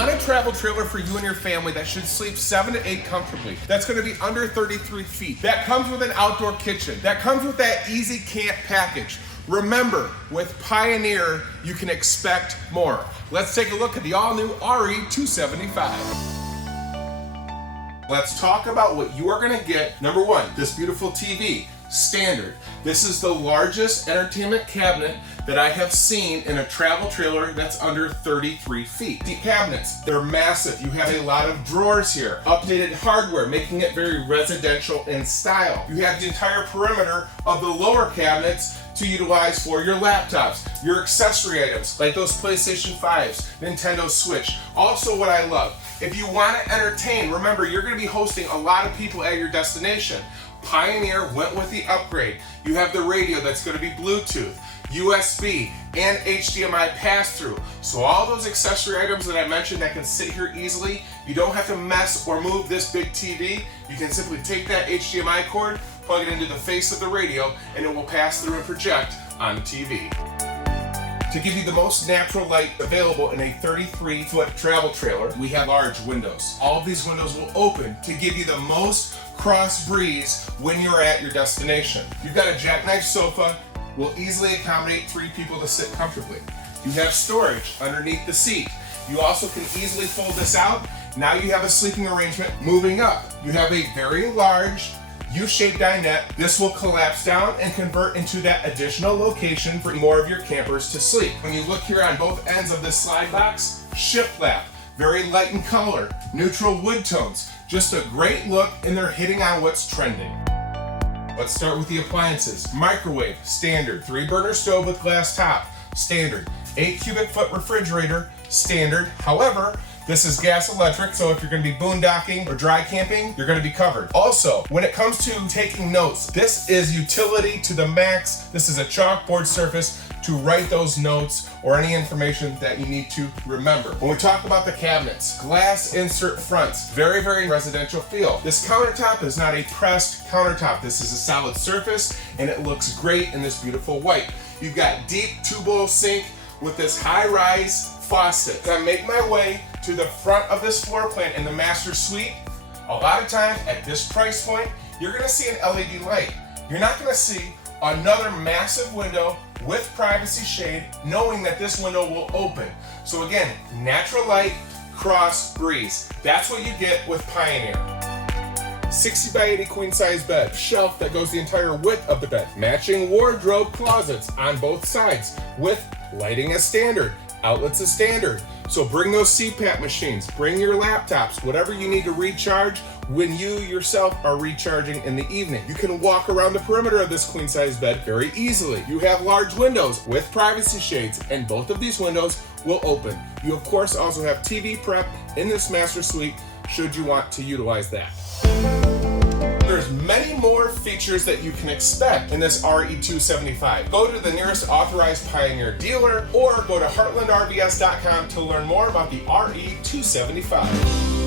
want a travel trailer for you and your family that should sleep 7 to 8 comfortably. That's going to be under 33 feet. That comes with an outdoor kitchen. That comes with that easy camp package. Remember, with Pioneer, you can expect more. Let's take a look at the all-new RE275. Let's talk about what you are going to get. Number one, this beautiful TV, standard. This is the largest entertainment cabinet that I have seen in a travel trailer that's under 33 feet. The cabinets, they're massive. You have a lot of drawers here. Updated hardware, making it very residential in style. You have the entire perimeter of the lower cabinets to utilize for your laptops, your accessory items, like those PlayStation 5s, Nintendo Switch. Also what I love, if you want to entertain, remember you're going to be hosting a lot of people at your destination. Pioneer went with the upgrade. You have the radio that's going to be Bluetooth, USB, and HDMI pass-through. So all those accessory items that I mentioned that can sit here easily, you don't have to mess or move this big TV. You can simply take that HDMI cord, plug it into the face of the radio, and it will pass through and project on the TV. To give you the most natural light available in a 33-foot travel trailer, we have large windows. All of these windows will open to give you the most cross breeze when you're at your destination. You've got a jackknife sofa, will easily accommodate 3 people to sit comfortably. You have storage underneath the seat. You also can easily fold this out. Now you have a sleeping arrangement moving up. You have a very large U-shaped dinette. This will collapse down and convert into that additional location for more of your campers to sleep. When you look here on both ends of this slide box, shiplap, very light in color, neutral wood tones, just a great look, and they're hitting on what's trending. Let's start with the appliances. Microwave, standard. 3-burner stove with glass top, standard. 8 cubic foot refrigerator, standard. However, this is gas electric, so if you're going to be boondocking or dry camping, you're going to be covered. Also, when it comes to taking notes, this is utility to the max. This is a chalkboard surface to write those notes or any information that you need to remember. When we talk about the cabinets, glass insert fronts, very, very residential feel. This countertop is not a pressed countertop. This is a solid surface, and it looks great in this beautiful white. You've got deep 2-bowl sink with this high-rise faucet. As I make my way to the front of this floor plan in the master suite, a lot of times at this price point, you're gonna see an LED light. You're not gonna see another massive window with privacy shade, knowing that this window will open. So again, natural light, cross breeze. That's what you get with Pioneer. 60 by 80 queen size bed, shelf that goes the entire width of the bed, matching wardrobe closets on both sides with lighting as standard, outlets as standard. So bring those CPAP machines, bring your laptops, whatever you need to recharge when you yourself are recharging in the evening. You can walk around the perimeter of this queen size bed very easily. You have large windows with privacy shades, and both of these windows will open. You of course also have TV prep in this master suite should you want to utilize that. There's many more features that you can expect in this RE275. Go to the nearest authorized Pioneer dealer or go to heartlandrvs.com to learn more about the RE275.